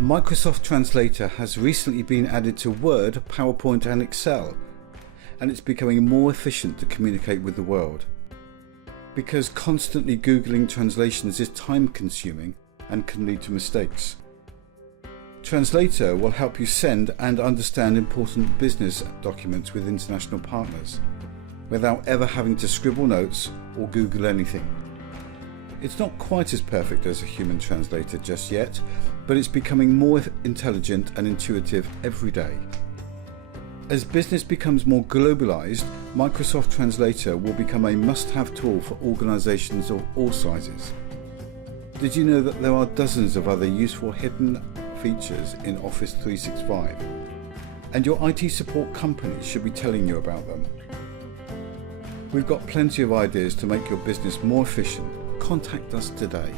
Microsoft Translator has recently been added to Word, PowerPoint and Excel, and it's becoming more efficient to communicate with the world. Because constantly Googling translations is time consuming and can lead to mistakes. Translator will help you send and understand important business documents with international partners, without ever having to scribble notes or Google anything. It's not quite as perfect as a human translator just yet, but it's becoming more intelligent and intuitive every day. As business becomes more globalized, Microsoft Translator will become a must-have tool for organizations of all sizes. Did you know that there are dozens of other useful hidden features in Office 365? And your IT support company should be telling you about them. We've got plenty of ideas to make your business more efficient. Contact us today.